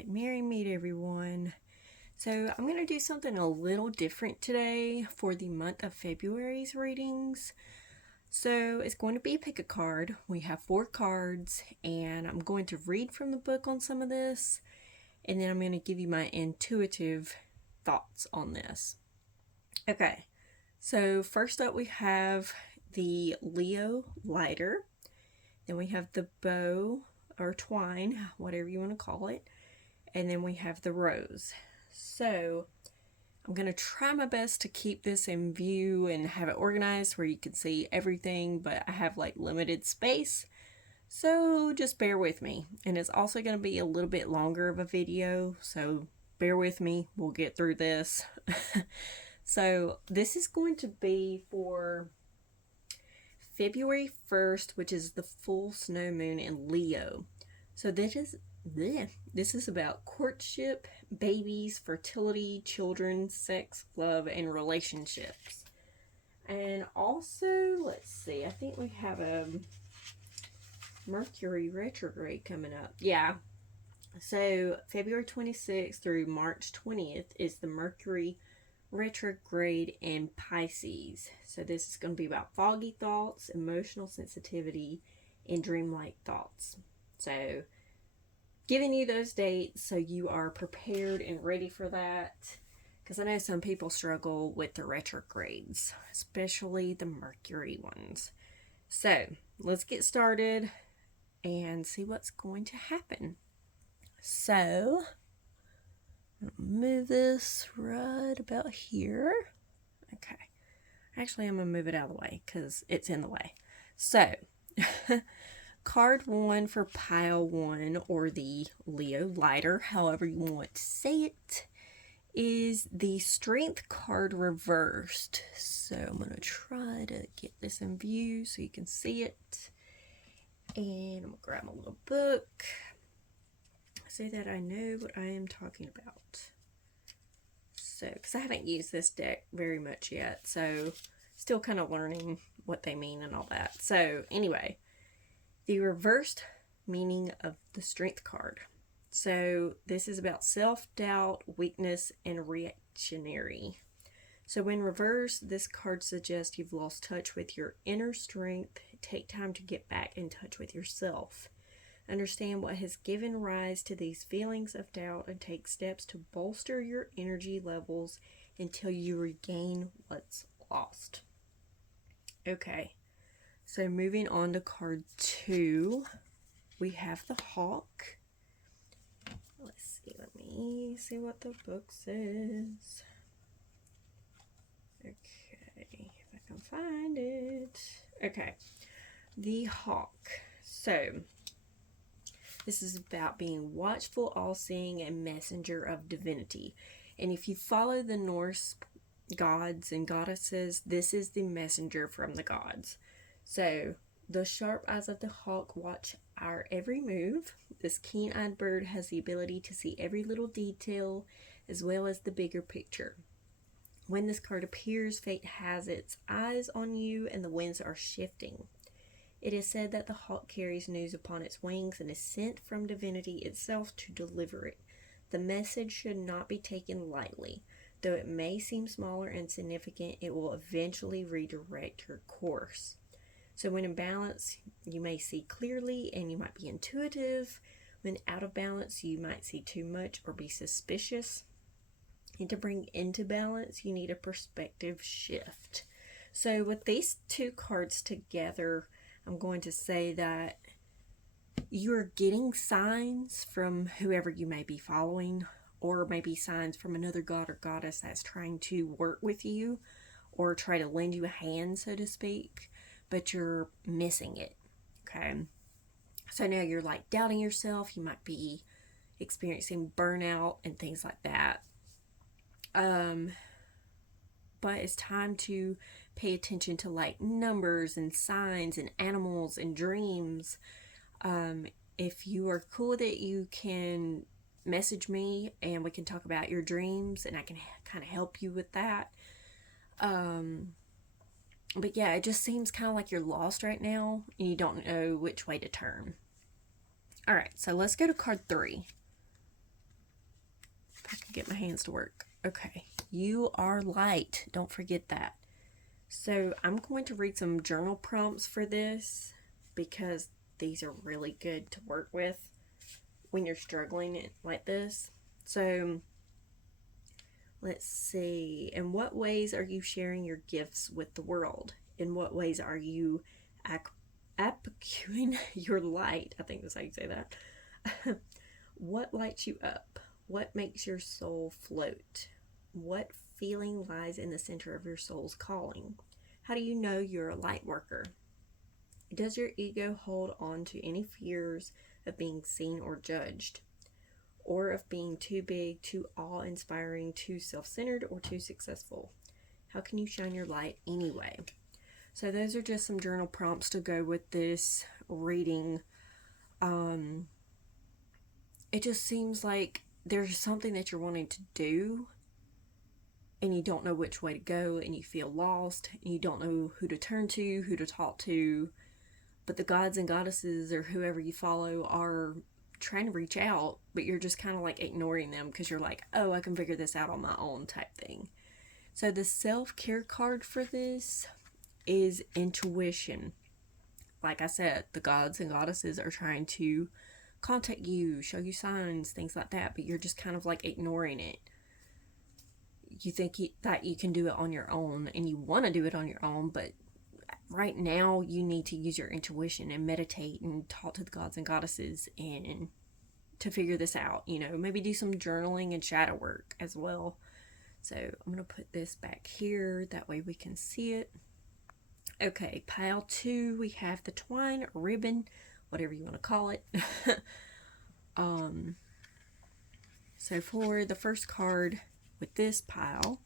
Alright, Merry Meet everyone. So I'm going to do something a little different today for the month of February's readings. So it's going to be a pick a card. We have 4 cards and I'm going to read from the book on some of this, and then I'm going to give you my intuitive thoughts on this. Okay, so first up we have the Leo lighter. Then we have the bow or twine, whatever you want to call it. And then we have the rose. So I'm going to try my best to keep this in view and have it organized where you can see everything, but I have like limited space. So just bear with me. And it's also going to be a little bit longer of a video, so bear with me. We'll get through this. So this is going to be for February 1st, which is the full snow moon in Leo. So this is about courtship, babies, fertility, children, sex, love, and relationships. And also, let's see, I think we have a Mercury retrograde coming up. Yeah. So February 26th through March 20th is the Mercury retrograde in Pisces. So this is going to be about foggy thoughts, emotional sensitivity, and dreamlike thoughts. So giving you those dates so you are prepared and ready for that, because I know some people struggle with the retrogrades, especially the Mercury ones. So let's get started and see what's going to happen. So move this right about here. Okay, actually I'm gonna move it out of the way because it's in the way. So card 1 for pile 1, or the Leo lighter, however you want to say it, is the Strength card reversed. So I'm going to try to get this in view so you can see it. And I'm going to grab my little book so that I know what I am talking about. So, because I haven't used this deck very much yet, so still kind of learning what they mean and all that. So anyway, the reversed meaning of the Strength card. So this is about self-doubt, weakness, and reactionary. So when reversed, this card suggests you've lost touch with your inner strength. Take time to get back in touch with yourself. Understand what has given rise to these feelings of doubt and take steps to bolster your energy levels until you regain what's lost. Okay. So moving on to card 2, we have the hawk. Let's see, let me see what the book says. Okay, if I can find it. Okay, the hawk. So this is about being watchful, all-seeing, and messenger of divinity. And if you follow the Norse gods and goddesses, this is the messenger from the gods. So, the sharp eyes of the hawk watch our every move. This keen-eyed bird has the ability to see every little detail as well as the bigger picture. When this card appears, fate has its eyes on you and the winds are shifting. It is said that the hawk carries news upon its wings and is sent from divinity itself to deliver it. The message should not be taken lightly. Though it may seem small or insignificant, it will eventually redirect your course. So when in balance, you may see clearly and you might be intuitive. When out of balance, you might see too much or be suspicious. And to bring into balance, you need a perspective shift. So with these 2 cards together, I'm going to say that you're getting signs from whoever you may be following, or maybe signs from another god or goddess that's trying to work with you or try to lend you a hand, so to speak, but you're missing it. Okay, so now you're like doubting yourself. You might be experiencing burnout and things like that. But it's time to pay attention to like numbers and signs and animals and dreams. If you are cool with it, you can message me and we can talk about your dreams and I can kind of help you with that. But yeah, it just seems kind of like you're lost right now and you don't know which way to turn. Alright, so let's go to card 3. If I can get my hands to work. Okay. You are light. Don't forget that. So I'm going to read some journal prompts for this because these are really good to work with when you're struggling like this. So let's see. In what ways are you sharing your gifts with the world? In what ways are you appliquing your light? I think that's how you say that. What lights you up? What makes your soul float? What feeling lies in the center of your soul's calling? How do you know you're a light worker? Does your ego hold on to any fears of being seen or judged? Or of being too big, too awe-inspiring, too self-centered, or too successful? How can you shine your light anyway? So those are just some journal prompts to go with this reading. It just seems like there's something that you're wanting to do and you don't know which way to go, and you feel lost, and you don't know who to turn to, who to talk to, but the gods and goddesses or whoever you follow are trying to reach out, but you're just kind of like ignoring them because you're like, oh, I can figure this out on my own type thing. So the self-care card for this is intuition. Like I said, the gods and goddesses are trying to contact you, show you signs, things like that, but you're just kind of like ignoring it. You think that you can do it on your own, and you want to do it on your own, but right now you need to use your intuition and meditate and talk to the gods and goddesses and to figure this out. Maybe do some journaling and shadow work as well. So I'm going to put this back here, that way we can see it. Okay, pile 2, we have the twine, ribbon, whatever you want to call it. So for the first card with this pile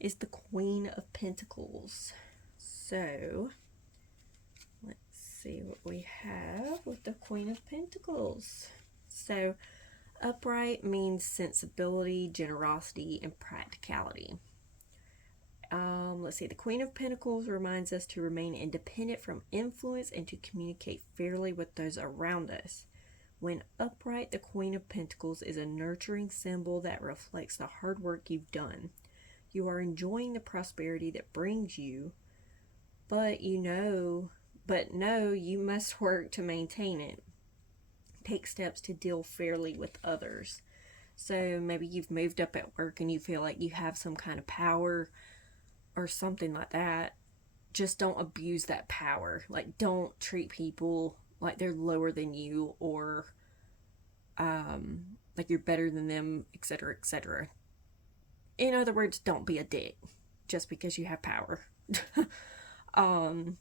is the Queen of Pentacles. So let's see what we have with the Queen of Pentacles. So upright means sensibility, generosity, and practicality. Let's see, the Queen of Pentacles reminds us to remain independent from influence and to communicate fairly with those around us. When upright, the Queen of Pentacles is a nurturing symbol that reflects the hard work you've done. You are enjoying the prosperity that brings you, but know you must work to maintain it. Take steps to deal fairly with others. So maybe you've moved up at work and you feel like you have some kind of power or something like that. Just don't abuse that power. Like, don't treat people like they're lower than you, or like you're better than them, etc., etc. In other words, don't be a dick just because you have power. But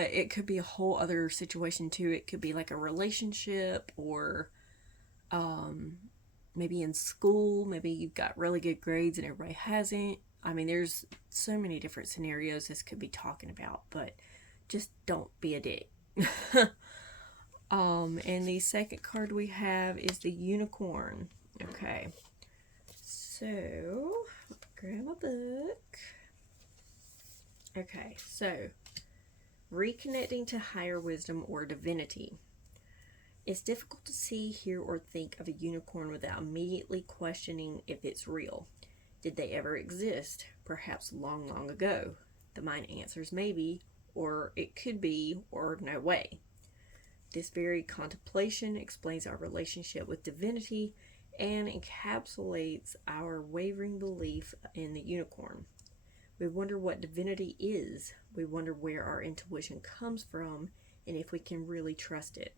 it could be a whole other situation too. It could be like a relationship, or maybe in school. Maybe you've got really good grades and everybody hasn't. I mean, there's so many different scenarios this could be talking about, but just don't be a dick. And the second card we have is the Unicorn. Okay, so grab a book. Okay, so reconnecting to higher wisdom or divinity. It's difficult to see, hear, or think of a unicorn without immediately questioning if it's real. Did they ever exist? Perhaps long, long ago. The mind answers maybe, or it could be, or no way. This very contemplation explains our relationship with divinity and encapsulates our wavering belief in the unicorn. We wonder what divinity is. We wonder where our intuition comes from and if we can really trust it.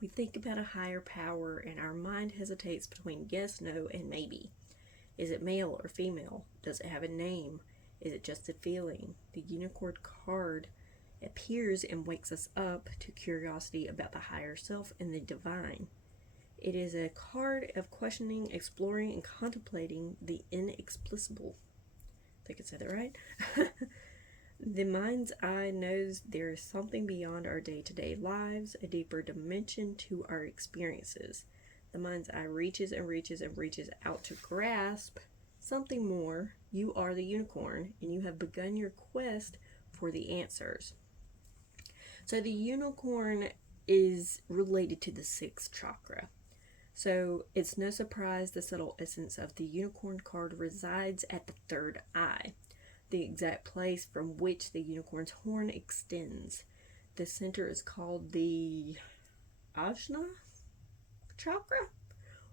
We think about a higher power and our mind hesitates between yes, no, and maybe. Is it male or female? Does it have a name? Is it just a feeling? The unicorn card appears and wakes us up to curiosity about the higher self and the divine. It is a card of questioning, exploring, and contemplating the inexplicable. I think I said that right. The mind's eye knows there is something beyond our day-to-day lives, a deeper dimension to our experiences. The mind's eye reaches and reaches and reaches out to grasp something more. You are the unicorn, and you have begun your quest for the answers. So the unicorn is related to the 6th chakra. So it's no surprise the subtle essence of the unicorn card resides at the third eye, the exact place from which the unicorn's horn extends. The center is called the Ajna chakra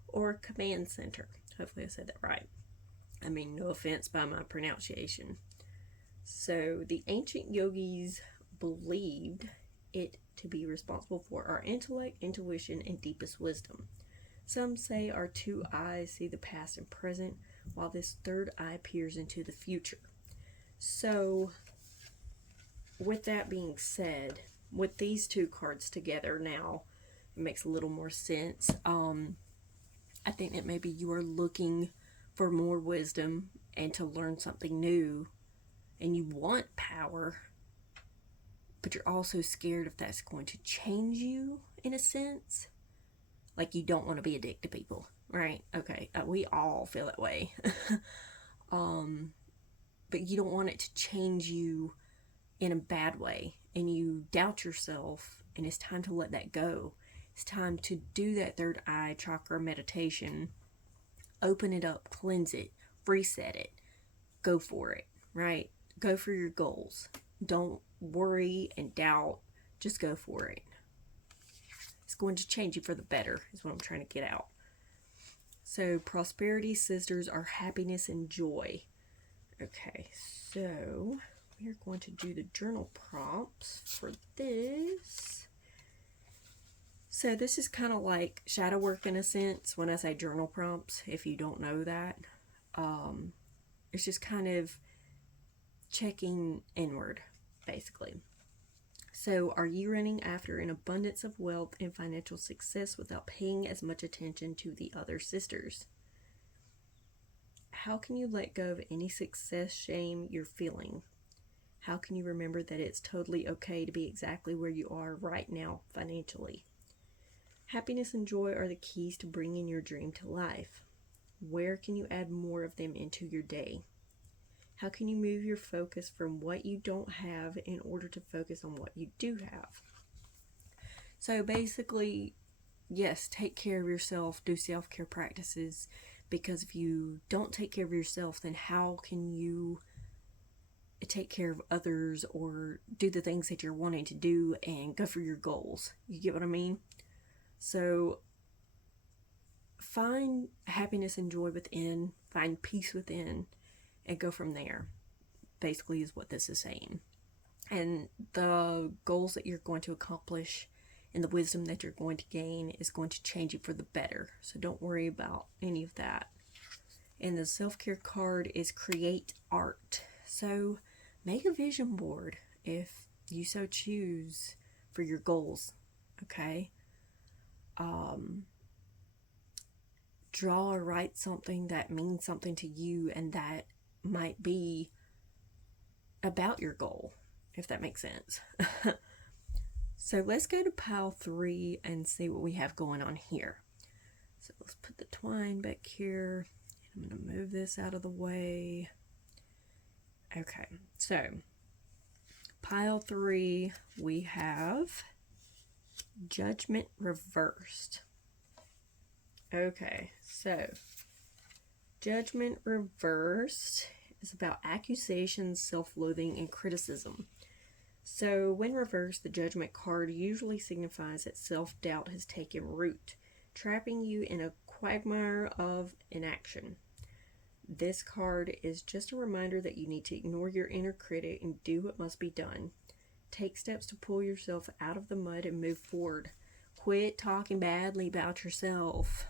or command center. Hopefully I said that right. I mean, no offense by my pronunciation. So the ancient yogis believed it to be responsible for our intellect, intuition, and deepest wisdom. Some say our two eyes see the past and present, while this third eye peers into the future. So, with that being said, with these two cards together now, it makes a little more sense. I think that maybe you are looking for more wisdom and to learn something new, and you want power, but you're also scared if that's going to change you in a sense. Like you don't want to be a dick to people, right? Okay, we all feel that way. But you don't want it to change you in a bad way, and you doubt yourself, and it's time to let that go. It's time to do that third eye chakra meditation. Open it up, cleanse it, reset it, go for it, right? Go for your goals. Don't worry and doubt, just go for it. It's going to change you for the better, is what I'm trying to get out. So, prosperity sisters are happiness and joy. Okay, so we're going to do the journal prompts for this. So this is kind of like shadow work in a sense when I say journal prompts, if you don't know that. It's just kind of checking inward, basically. So, are you running after an abundance of wealth and financial success without paying as much attention to the other sisters? How can you let go of any success shame you're feeling? How can you remember that it's totally okay to be exactly where you are right now financially? Happiness and joy are the keys to bringing your dream to life. Where can you add more of them into your day? How can you move your focus from what you don't have in order to focus on what you do have? So basically, yes, take care of yourself, do self-care practices, because if you don't take care of yourself, then how can you take care of others or do the things that you're wanting to do and go for your goals? You get what I mean? So find happiness and joy within, find peace within, and go from there, basically is what this is saying. And the goals that you're going to accomplish and the wisdom that you're going to gain is going to change you for the better. So don't worry about any of that. And the self-care card is create art. So make a vision board if you so choose for your goals, okay? Draw or write something that means something to you and that might be about your goal, if that makes sense. So let's go to pile 3 and see what we have going on here. So let's put the twine back here. I'm going to move this out of the way. Okay, so pile 3, we have Judgment Reversed. Okay, so Judgment Reversed is about accusations, self-loathing, and criticism. So when reversed, the Judgment card usually signifies that self-doubt has taken root, trapping you in a quagmire of inaction. This card is just a reminder that you need to ignore your inner critic and do what must be done. Take steps to pull yourself out of the mud and move forward. Quit talking badly about yourself.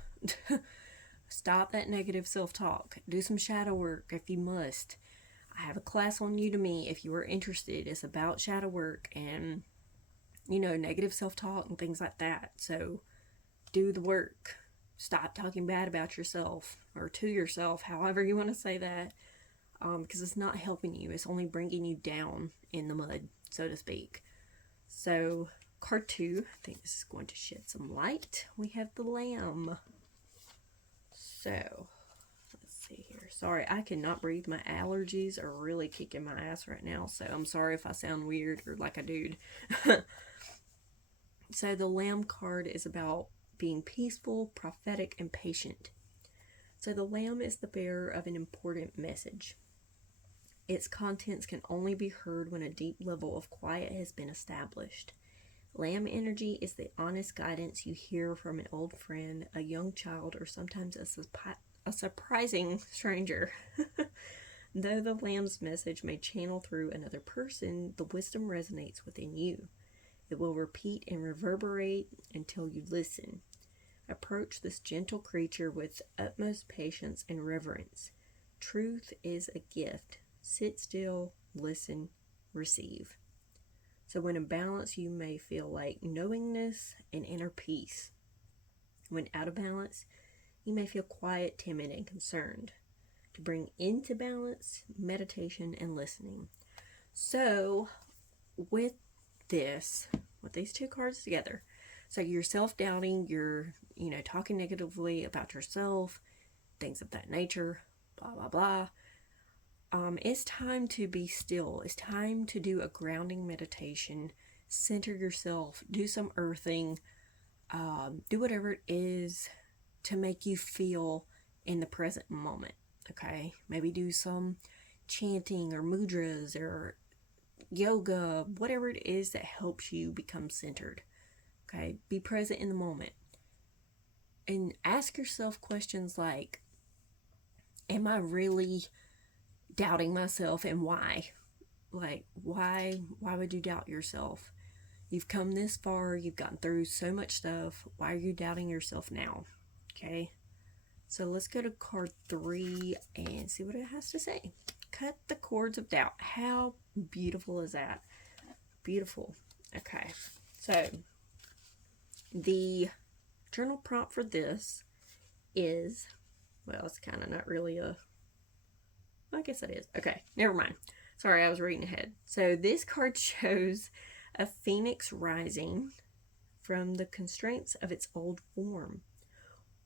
Stop that negative self-talk. Do some shadow work if you must. I have a class on Udemy if you are interested. It's about shadow work and, negative self-talk and things like that. So do the work. Stop talking bad about yourself or to yourself, however you want to say that, because it's not helping you. It's only bringing you down in the mud, so to speak. So card 2, I think this is going to shed some light. We have the Lamb. So let's see here. Sorry, I cannot breathe. My allergies are really kicking my ass right now, so I'm sorry if I sound weird or like a dude. So the Lamb card is about being peaceful, prophetic, and patient. So the lamb is the bearer of an important message. Its contents can only be heard when a deep level of quiet has been established. Lamb energy is the honest guidance you hear from an old friend, a young child, or sometimes a surprising stranger. Though the lamb's message may channel through another person, the wisdom resonates within you. It will repeat and reverberate until you listen. Approach this gentle creature with utmost patience and reverence. Truth is a gift. Sit still, listen, receive. So when in balance, you may feel like knowingness and inner peace. When out of balance, you may feel quiet, timid, and concerned. To bring into balance, meditation and listening. So with these two cards together, so you're self-doubting, you're, talking negatively about yourself, things of that nature, blah, blah, blah. It's time to be still. It's time to do a grounding meditation, center yourself, do some earthing, do whatever it is to make you feel in the present moment. Okay, maybe do some chanting or mudras or yoga, whatever it is that helps you become centered. Okay, be present in the moment and ask yourself questions like, am I really doubting myself, and why? Like, why would you doubt yourself? You've come this far, you've gotten through so much stuff. Why are you doubting yourself now? Okay, so let's go to card 3 and see what it has to say. Cut the cords of doubt. How beautiful is that? Beautiful. Okay, so the journal prompt for this is, well, it's kind of not really I guess it is. Okay, never mind. Sorry, I was reading ahead. So this card shows a phoenix rising from the constraints of its old form,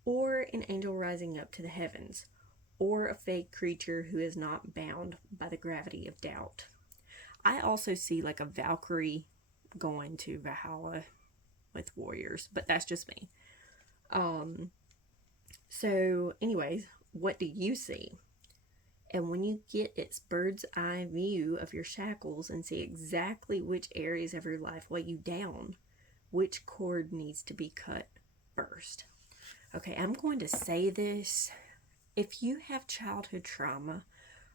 or an angel rising up to the heavens, or a fake creature who is not bound by the gravity of doubt. I also see like a Valkyrie going to Valhalla with warriors, but that's just me. So anyways, what do you see? And when you get its bird's eye view of your shackles and see exactly which areas of your life weigh you down, which cord needs to be cut first? Okay, I'm going to say this. If you have childhood trauma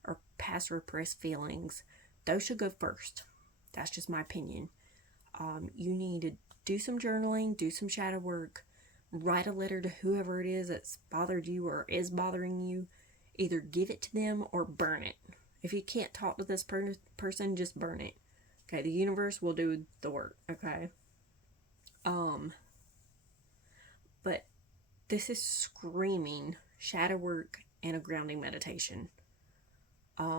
or past repressed feelings, those should go first. That's just my opinion. You need to do some journaling, do some shadow work, write a letter to whoever it is that's bothered you or is bothering you. Either give it to them or burn it. If you can't talk to this person, just burn it. Okay, the universe will do the work, okay? But this is screaming shadow work and a grounding meditation.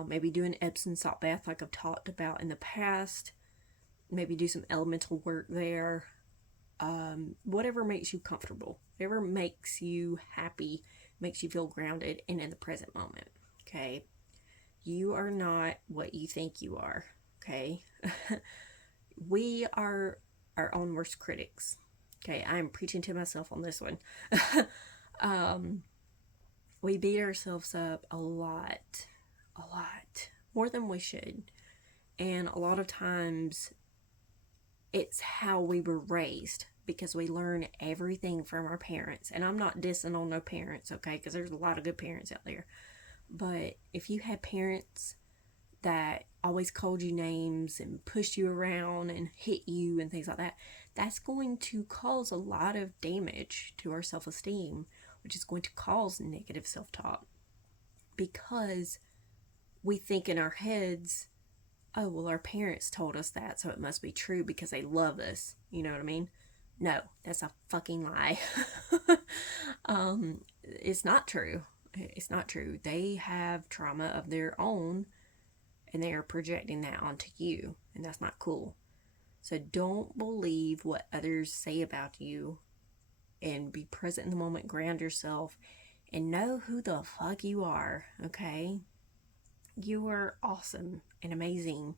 Maybe do an Epsom salt bath like I've talked about in the past. Maybe do some elemental work there. Whatever makes you comfortable. Whatever makes you happy, makes you feel grounded and in the present moment. Okay? You are not what you think you are. Okay? We are our own worst critics. Okay, I'm preaching to myself on this one. We beat ourselves up a lot, more than we should. And a lot of times it's how we were raised, because we learn everything from our parents. And I'm not dissing on no parents, okay, because there's a lot of good parents out there. But if you had parents that always called you names and pushed you around and hit you and things like that, that's going to cause a lot of damage to our self-esteem, which is going to cause negative self-talk, because we think in our heads, oh, well, our parents told us that, so it must be true because they love us. You know what I mean? No, that's a fucking lie. It's not true. It's not true. They have trauma of their own, and they are projecting that onto you, and that's not cool. So don't believe what others say about you, and be present in the moment, ground yourself, and know who the fuck you are, okay? You are awesome and amazing,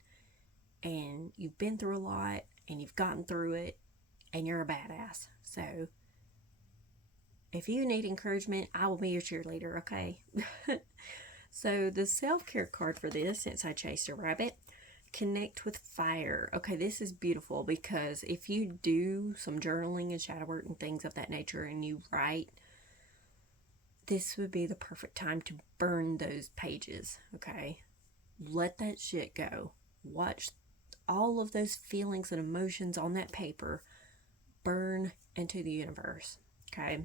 and you've been through a lot, and you've gotten through it, and you're a badass. So if you need encouragement, I will be your cheerleader, okay? So the self-care card for this, since I chased a rabbit, connect with fire. Okay, this is beautiful because if you do some journaling and shadow work and things of that nature and you write, this would be the perfect time to burn those pages, okay? Let that shit go. Watch all of those feelings and emotions on that paper burn into the universe, okay?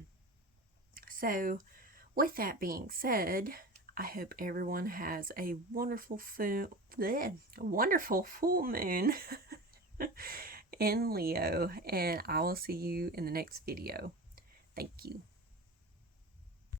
So, with that being said, I hope everyone has a wonderful full moon in Leo, and I will see you in the next video. Thank you.